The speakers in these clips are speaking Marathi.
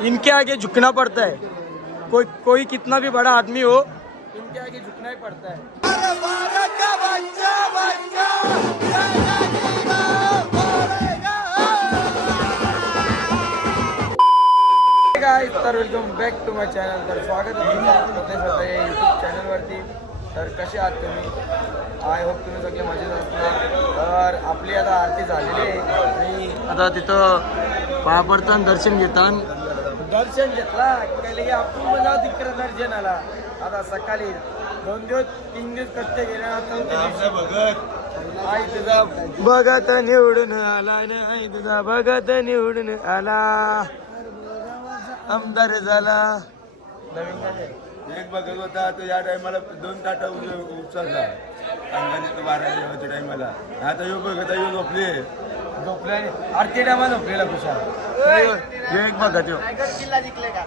इनके आगे झुकना पड़ता है, कोई कितना भी बड़ा आदमी हो, इनके आगे झुकना ही पड़ता है। तर welcome back to my channel. तर स्वागत आहे तुमचं स्वतः या यूट्यूब चॅनलवरती. तर कसे आहात तुम्ही? आय होप तुम्ही सगळे मजेत असणार. तर आपली आता आरती झालेली आहे आणि आता तिथं पायापडताना दर्शन घेताना दर्शन घेतला काही की आपण जाऊ तिकडे दर्शनाला. आता सकाळी 2 दिवस 3 दिवस कष्ट गेल्यानंतर आई तुझा बघत निवडून आला नाही, तुझा बघत निवडून आला, आमदार झाला. नवीन एक बघत होता तो या टायमाला 2 ताटा उपचारला अंगाने 12 टायमाला. आता यो बघत यो झोपले आणि आरती टायमा झोपलेला खुशाल. एक बघत यो किल्ला जिंकले का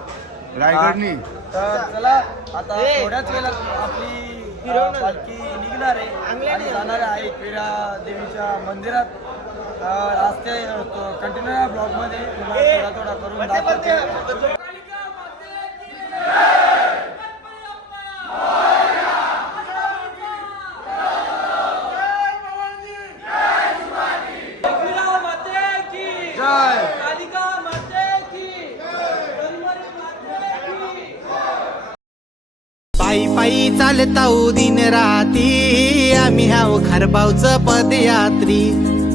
रायगडनी. तर चला आता थोड्याच वेळात आपली पालखी निघणार आहे आणि जाणार आहे एकविरा देवीच्या मंदिरात. आज ते कंटिन्यू या ब्लॉगमध्ये तुम्हाला थोडा करून दाखवते. पायी पायी चालताऊ दिन राती आम्ही हाव खरबावचं पदयात्री.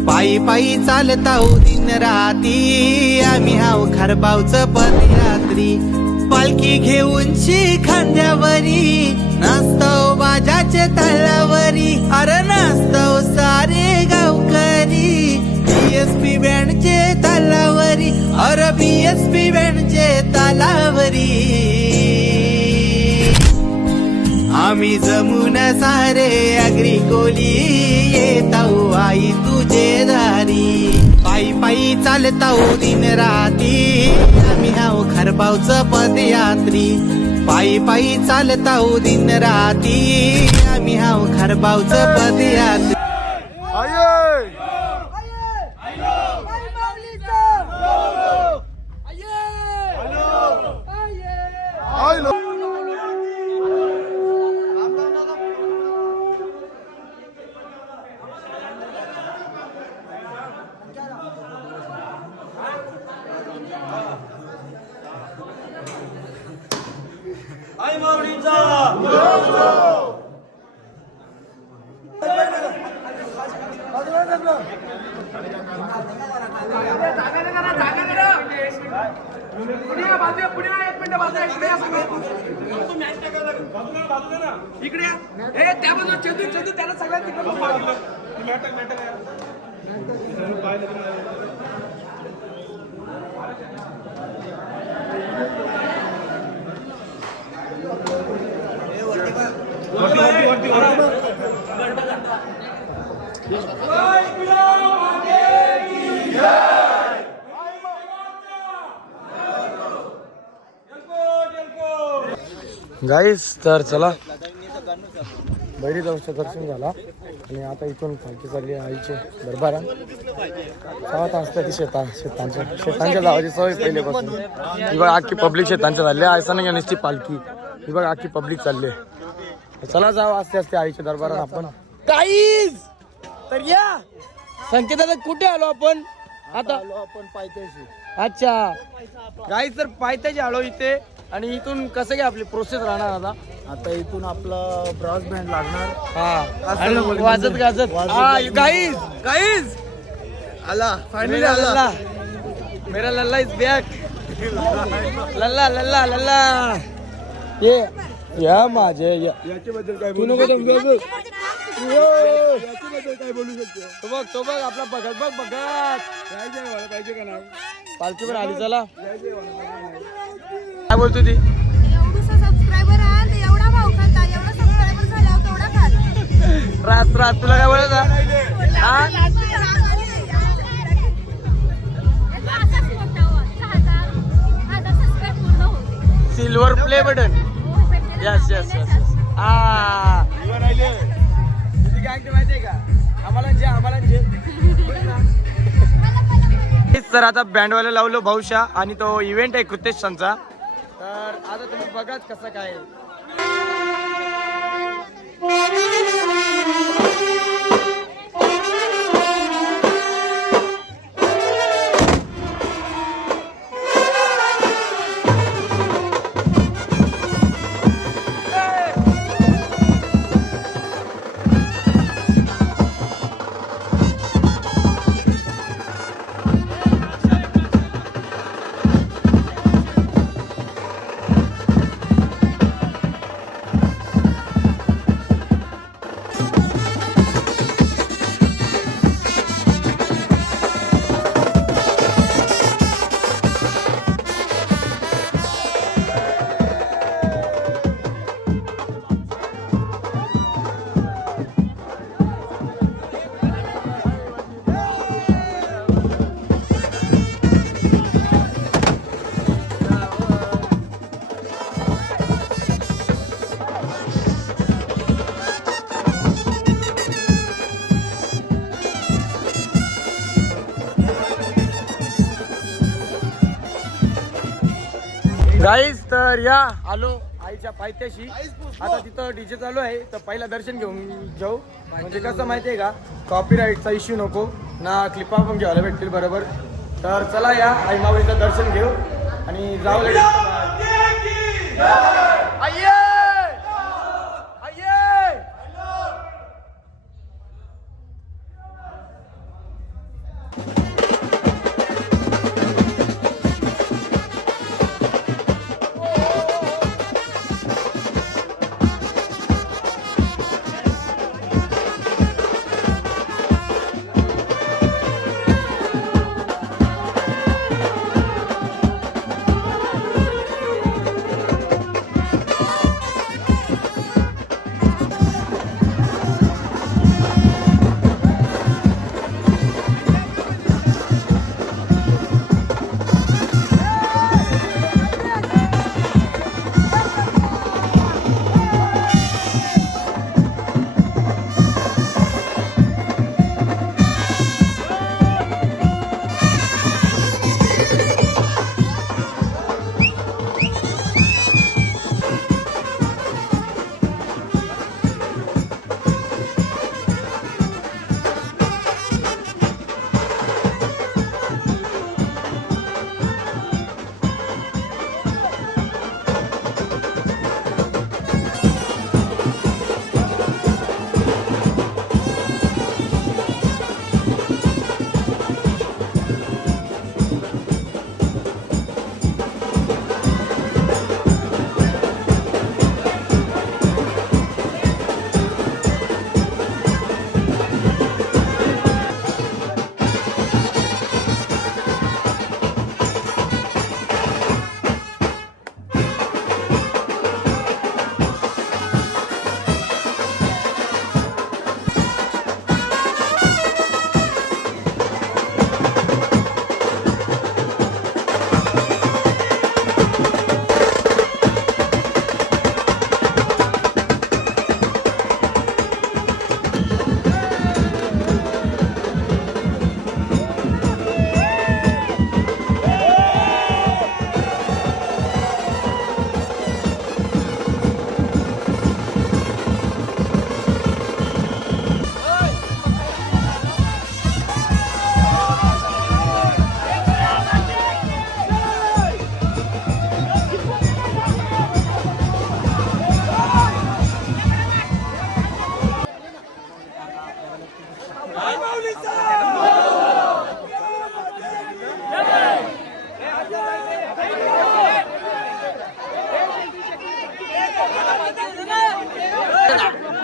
पायी पायी चालताऊ दिन राती आम्ही हाव खरबावचं पदयात्री. पालखी घेऊनची खांद्यावरी नाचताव बाजाचे तळावरी. अरे नाचताव सारे गावकरी BSP बँडचे तालावरी. अरे BSP बँडचे तालावरी. आम्ही जमून सारे अग्री कोली येताऊ आई तुझे दारी. पायी पायी चालताऊ दिन राती आम्ही हाव खरबावचं पदयात्री. पायी पायी चालताऊ दिन राती आम्ही हाव खरबावचं पदयात्री. इकडे त्याबद्दल चेतू त्याला सगळ्यात गाईस. तर चला बैरी जाऊचं दर्शन झाला आणि आता इथून पालखी चालली आईचे दरबारा. गावात असतात ती शेतांच्या जावाची सवय पहिलेपासून. ही बघ आखी पब्लिक शेतांच्या झाली. ऐसा नाही नुसती पालखी, ही बघ आखी पब्लिक चालली. चला जाऊ असते असते आईच्या दरबारात आपण. गाईस तर या संकेताला कुठे आलो आपण? आता आपण पायथ्याशी. अच्छा गाईस तर पायथ्याशी आलो इथे. आणि इथून कसं काय आपली प्रोसेस राहणार आता? आता इथून आपला ब्रास बँड लागणार. हा आणि वाजत गाजत गाईज गाईज आला फायनली आला. मेरा लल्ला इज बॅक. लल्ला लल्ला लल्ला ये या माझे याच्याबद्दल काय तू नको याच्याबद्दल काय बोलू शकतो? तो बघ आपला बघत बघ बघत पाहिजे का ना पालखीवर आली. चला काय बोलतो ती? सबस्क्रायबर आहे एवढा भाव खाता, एवढा सबस्क्रायबर झाल्यावर केवढा खात. रात तुला काय बोलत? Silver play button. Yes yes yes हा किती गँग माहितीये का आम्हाला जे सर आता बँडवाला लावलो भाऊशा आणि तो इव्हेंट आहे कृतेशांचा. तर आता तुम्ही बघाच कसं काय गाईज. तर या आलो आईच्या पायथ्याशी. आता तिथं डीजे चालू आहे तर पहिला दर्शन घेऊन जाऊ. म्हणजे कसं माहितीये का कॉपीराईटचा इश्यू नको ना क्लिपा पण घ्यायला भेटतील बरोबर. तर चला या आई माऊलीचं दर्शन घेऊ आणि जाऊ लगेच.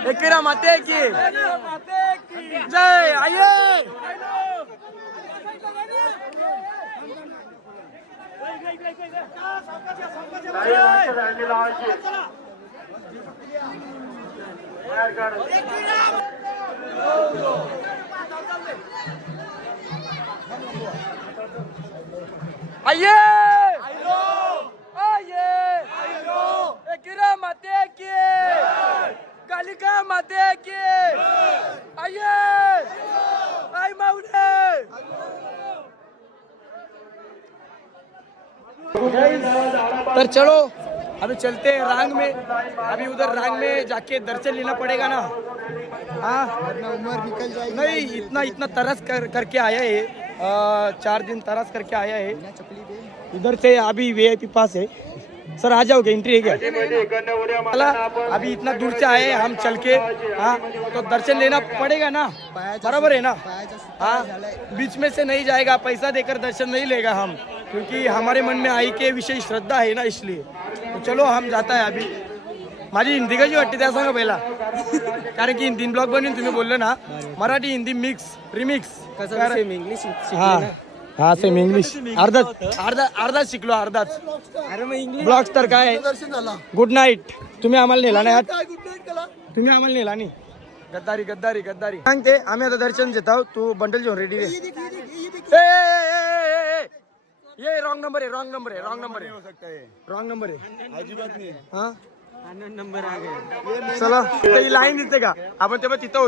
एकरा माते की जय आये. आये एकरा माते तर चलो अभी चलते हैं रांग में। अभी उधर रांग में जाके दर्शन लेना पड़ेगा ना। हाँ उम्र निकल जाएगी। नहीं इतना तरस करके आया है, 4 दिन तरस करके आया है। इधर से अभी VIP पास है। सर आ जाओगे, एंट्री है क्या? चला अभी इतना दूर से आए हम चल के। हाँ तो दर्शन लेना पड़ेगा ना, बराबर है ना। हाँ बीच में से नहीं जाएगा, पैसा देकर दर्शन नहीं लेगा हम, क्योंकि हमारे मन में आई के विषयी श्रद्धा है ना, इसलिए तो चलो हम जाता है अभी। माझी हिंदी कशी वाटते त्या सांगा पहिला, कारण की हिंदी ब्लॉग बनवून तुम्ही बोलले ना, Marathi Hindi mix remix English हा सेम इंग्लिश अर्धा शिकलो अर्धाच। अरे मग इंग्लिश ब्लॉग्स तर काय गुड नाईट। तुम्ही आम्हाला नेला नाही आज, तुम्ही आम्हाला नेला नाही। गद्दारी गद्दारी गद्दारी सांगते आम्ही आता दर्शन देत आहोत। तू बंडल घेऊन रेडी रे। ये रॉंग नंबर है, रॉंग नंबर है, रॉंग नंबर है, हो सकता है रॉंग नंबर है। अजिबात नाही हा नंबर आ गए। चला तरी लाईन दिसते का? आपण तेव्हा इथं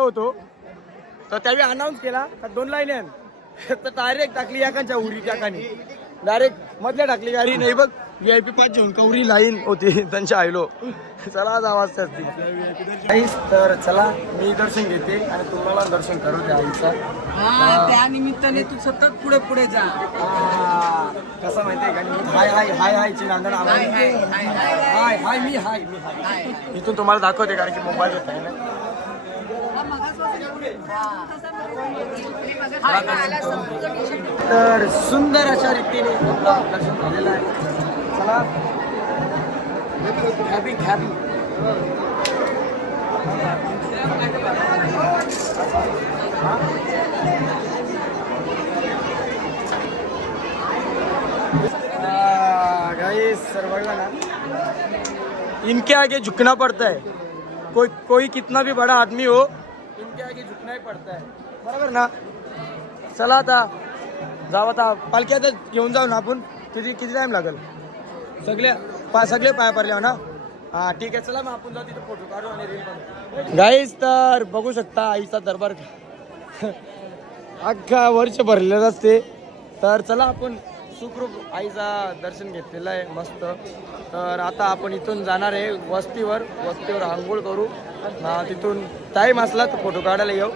होतो तर त्यावेळी अनाऊन्स केला का 2 लाईन आहे, तर डायरेक्ट टाकली एकांच्या उरी टाकानी, डायरेक्ट मधल्या टाकली गाडी नाही बघ। VIP 5 घेऊन कवरी लाईन होती त्यांच्या आयलो। चला आज आवाज असती तर चला मी दर्शन घेते आणि तुम्हाला दर्शन करू द्या आईचा। त्या निमित्ताने तू सतत पुढे पुढे जा। कसं माहितीये का, हाय हाय हाय हाय ची नांदण हाय हाय मी हाय इथून तुम्हाला दाखवते, कारण की मोबाईल होत आहे ना। तर सुंदर अशा रीतीने आपलं दर्शन झालेलं आहे। चला हॅपी हॅपी गाइस सर बघा ना, इनके आगे झुकना पड़ता है। कोई कितना भी बड़ा आदमी हो, इनके आगे झुकना ही पड़ता है, बरोबर ना। चला आता जाऊ, आता पालखी आता घेऊन जाऊ ना आपण। किती टाइम लागेल? सगळे पाय पडले ना। हा ठीक आहे, चला मग आपण जाऊ तिथे फोटो काढू आणि रील बनवू। गाईस तर बघू शकता आईचा दरबार अख्खा वर्ष भरलेलं असते। तर चला आपण सुखरूप आईचा दर्शन घेतलेलं आहे मस्त। तर आता आपण इथून जाणार आहे वस्तीवर आंघोळ करू। तिथून टाईम असला तर फोटो काढायला येऊ,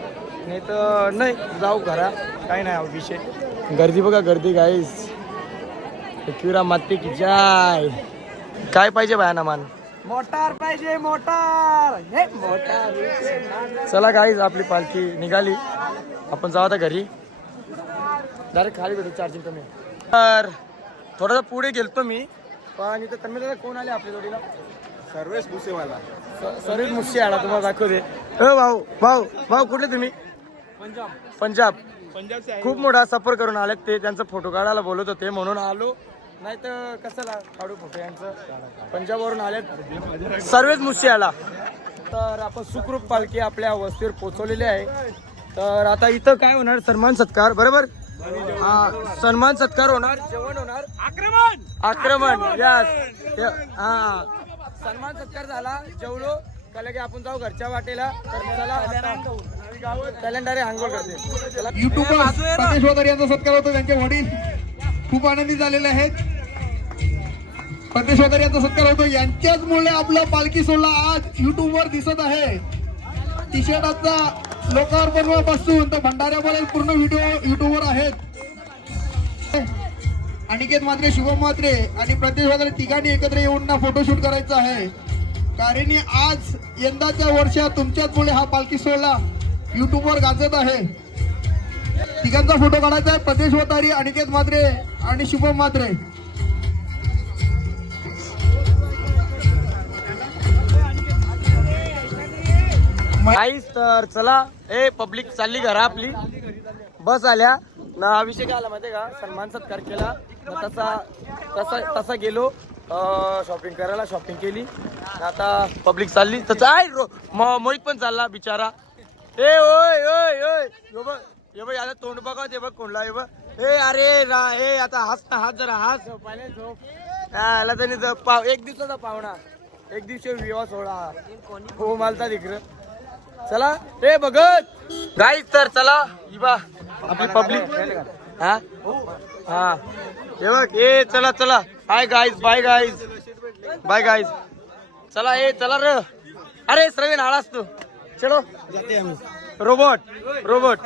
नाही तर नाही जाऊ घरा, काही नाही विषय। गर्दी बघा गर्दी गाईस, एकविरा माती की जाय। काय पाहिजे बायाना मान? मोटार पाहिजे, मोटार हे मोटार। चला गाईस आपली पालखी निघाली, आपण जाऊ आता घरी। डायरेक्ट खाली भेटू, चार्जिंग कमी आहे। तर थोडासा पुढे गेलतो मी, पण इथं तन्मय कोण आले आपल्या जोडीला? सर्वेश भुसेवाला सर्वेश मुशी आला, तुम्हाला दाखवते। भाऊ कुठले तुम्ही? पंजाब खूप मोठा सफर करून आले ते, त्यांचा फोटो काढायला बोलत होते म्हणून आलो, नाही तर कशाला काढू फोटो यांचं। पंजाबवरून आलेत सर्वेश मुशी आला। तर आपण सुखरूप पालखी आपल्या वस्तीवर पोहोचवलेली आहे। तर आता इथं काय होणार? सन्मान सत्कार, बरोबर? हा सन्मान सत्कार होणार, जेवण होणार, आक्रमण यस हा। सन्मान सत्कार झाला, जेवलो कला की आपण जाऊ घरच्या वाटेला। तर चला कॅलेंडर आंघोळ करते। युट्यूबर प्रदेश वगैरे यांचा सत्कार होतो, त्यांचे वडील खूप आनंदी झालेले आहेत। प्रदेश वगैरे यांचा सत्कार होतो, यांच्याच मुळे आपला पालखी सोहळा आज युट्यूबवर दिसत आहे। टी शर्टाचा लोकार्पणापासून तर भंडाऱ्यापर्यंत पूर्ण व्हिडिओ युट्यूबवर आहेत। अनिकेत मात्रे, शुभम मात्रे आणि प्रदेश वगैरे तिघांनी एकत्र येऊन ना फोटोशूट करायचा आहे, कारण आज यंदाच्या वर्षात तुमच्याचमुळे हा पालखी सोहळा युट्यूबवर गाजत आहे। तिघांचा फोटो काढायचा आहे, प्रदेश वतारी, अनिकेत मात्रे आणि शुभम मात्रे। गाईस तर चला, ए पब्लिक चालली घरा आपली, बस आल्या ना। विषय काय आला माहितीये का, सन्मान सत्कार केला, तसा गेलो शॉपिंग करायला, शॉपिंग केली, आता पब्लिक चालली। तर मोहित पण चालला बिचारा। ए ओय ओय ओय ये बघ याला तोंड बघा, ते बघ कोणला ए अरे ए आता हास ना, हात जरा हास याला त्यांनी एक दिवसाचा पाहुणा, एक दिवशी विवाह सोहळा हो मालता तिकडं। चला रे बघत गाईस, तर चला आपली पब्लिक हा हा हे बघ ए चला चला hi guys bye guys bye guys चला ए चला र अरे श्रवीण आलास तू चलो जाते आम्ही रोबोट रोबोट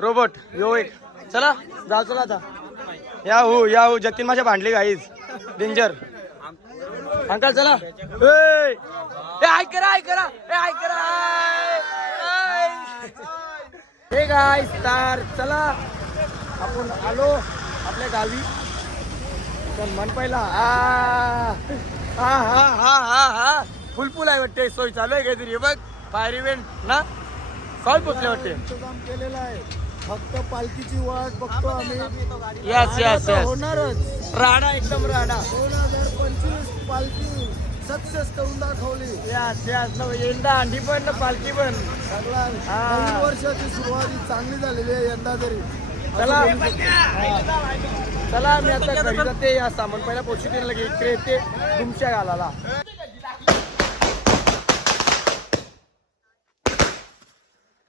रोबोट यो एक चला जाऊ चला आता या हो जतीन माझ्या भांडली गाईज डेंजर अंकल चला ए हाय करा हाय करा ए हाय करा हे गाईज तर चला आपण आलो आपल्या गावी पण मन पहिला हा हा हा हा हा फुलफुल आहे वाटते सोय चालू आहे काहीतरी बघ फायर इव्हेंट ना काय पोचले वाटते काम केलेलं आहे फक्त पालखीची वाट बघतो आम्ही यस यस यस होणारच राडा एकदम राडा 2025 पालखी सक्सेस करून दाखवली यस यस यंदा अंडी पण पालखी पण सगळा हा. नवीन वर्षाची सुरुवात चांगली झालेली आहे यंदा तरी चला चला मी आता घरी जाते या सामान पहिला पोचू दे लगे इकडे येते तुमच्या गालाला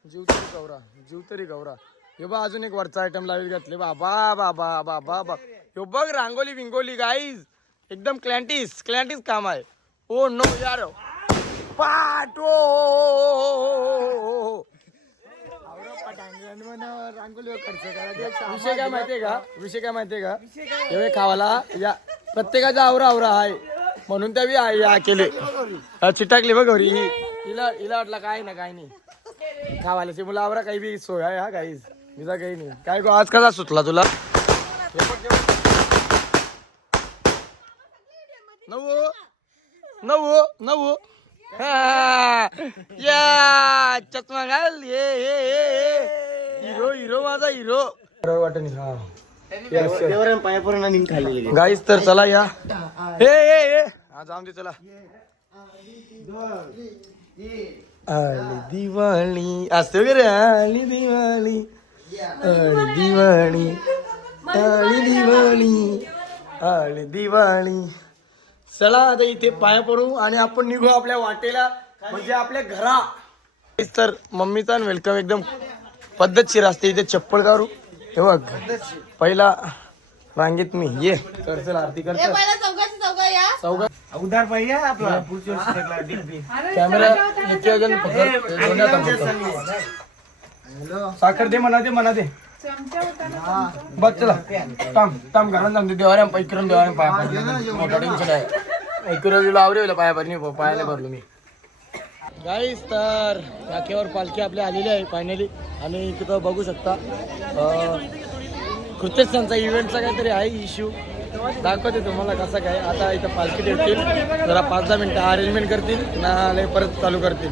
जीव तरी गौरा हे बा अजून एक वरचा आयटम लावत घातले बाबा बाबा बाबा बाबा हे बघ रांगोली विंगोली गाईज एकदम क्लॅन्टिस काम आहे ओ नो यार पाटो विषय काय माहितीये का एवढे खावाला या प्रत्येकाचा आवरा आहे म्हणून त्या बी केले चिटाकली बघ घरी हिला वाटलं काय नाही खावाला ते मुला आवरा काही बी सोय आहे हा काहीच विजा काही नाही काय गो आज कसा सुचला तुला नऊ या चष्मा घाल हिरो माझा हिरो वाटत गाईस तर चला या हे जाऊन दे चला आली दिवाळी असते वगैरे आली दिवाळी आली दिवाळी चला आता इथे पाया पडू आणि आपण निघू आपल्या वाटेला म्हणजे आपल्या घरा तर मम्मीचा वेलकम एकदम पद्धतशीर असते इथे चप्पल काढू हे बघ पहिला रांगेत मी ये कर चल आरती कर चौघा उधार पाहिजे आपला कॅमेरा साखर दे म्हणा दे बस चला ताम घालून जाऊन दे देवाऱ्या पैकरून देवाऱ्या पाया मोठा टेन्शन आहे ऐकून आवरे पायाला भरलो मी गाईस तर नाक्यावर पालखी आपल्या आलेली आहे फायनली आणि तिथं बघू शकता कृत्रिस्थानचा इव्हेंटचा काहीतरी आहे इश्यू दाखवते तुम्हाला कसं काय आता इथं पालखी ठेवतील जरा 5-10 मिनिटं अरेंजमेंट करतील ना परत चालू करतील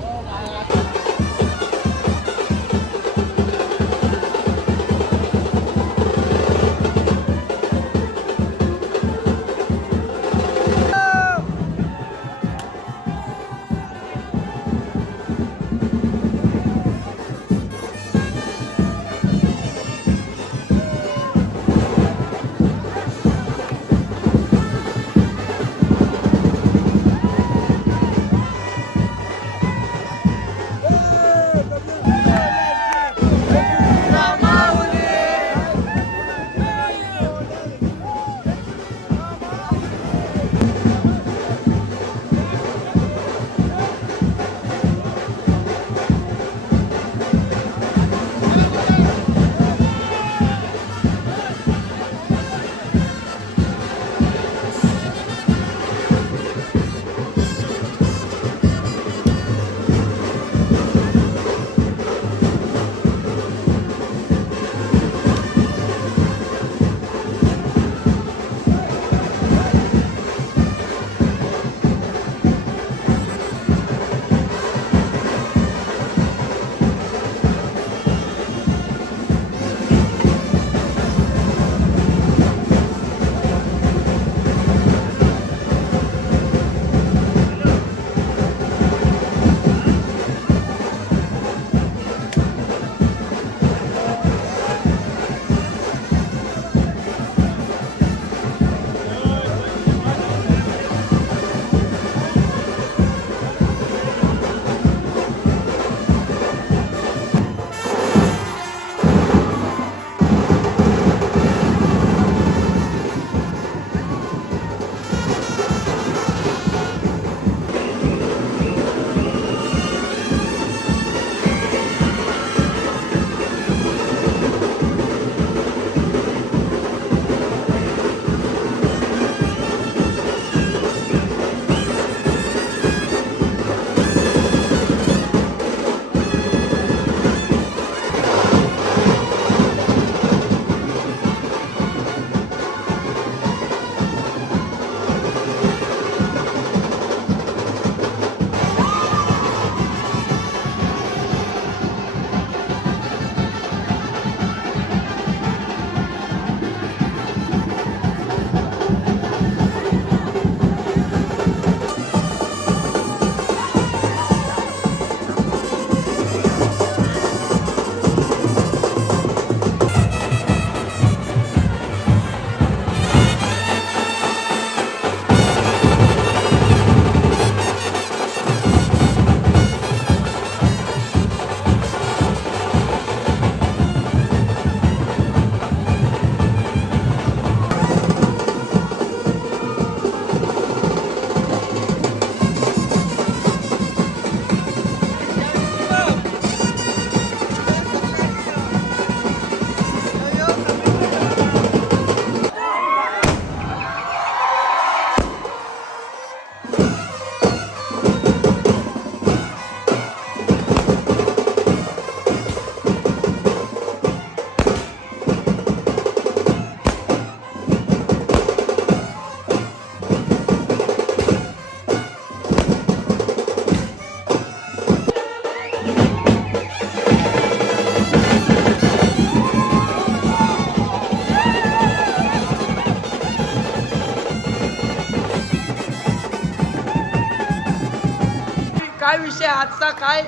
काय विषय आजचा काय?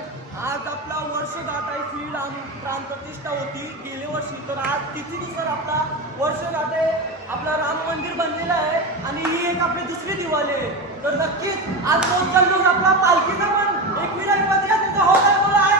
आज आपला वर्षगाठाची प्राणप्रतिष्ठा होती गेल्या वर्षी, तर आज तिथीनुसार आपला वर्षगाठ आहे. आपला राम मंदिर बनलेलं आहे आणि ही एक आपली दुसरी दिवाळी आहे. तर नक्कीच आज तो जल्लोष आपला पालखीचा पण एकविरा तुमचा होता बोला आहे.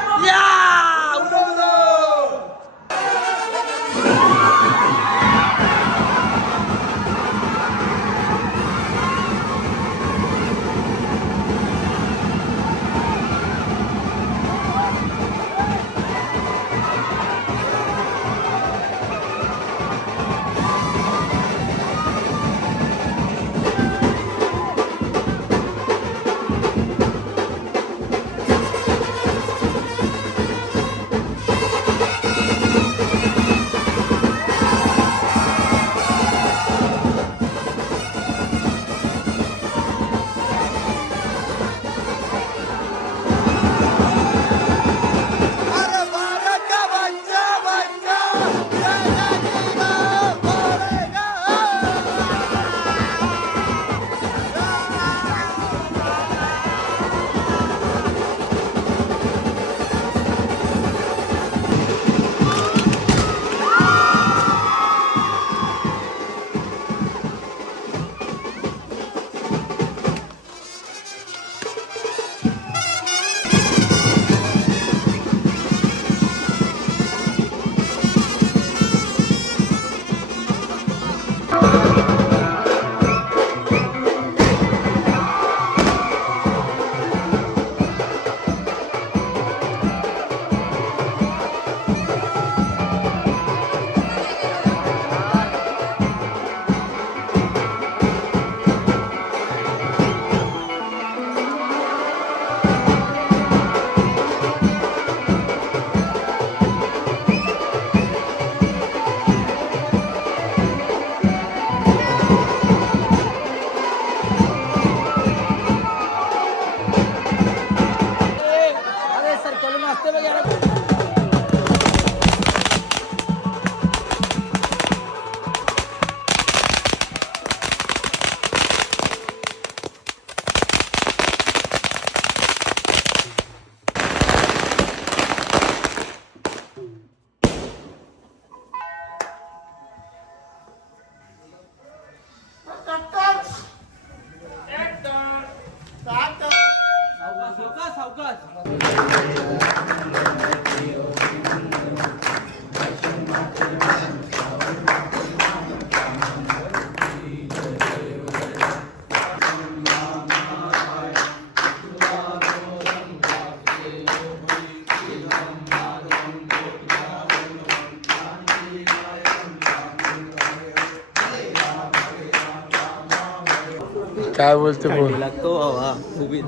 काय बोलते बोल लागतो हवा उभी.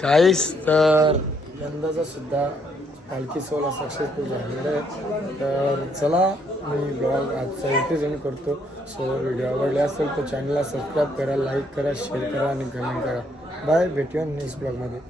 काहीच. तर यंदाचा सुद्धा पालखी सोहळा सक्सेसफुल झालेला आहे. तर चला मी ब्लॉग आजचा इथेच एंड करतो. सो व्हिडिओ आवडले असेल तर चॅनलला सबस्क्राईब करा, लाईक करा, शेअर करा आणि कमेंट करा. बाय, भेटूया नेक्स्ट ब्लॉगमध्ये.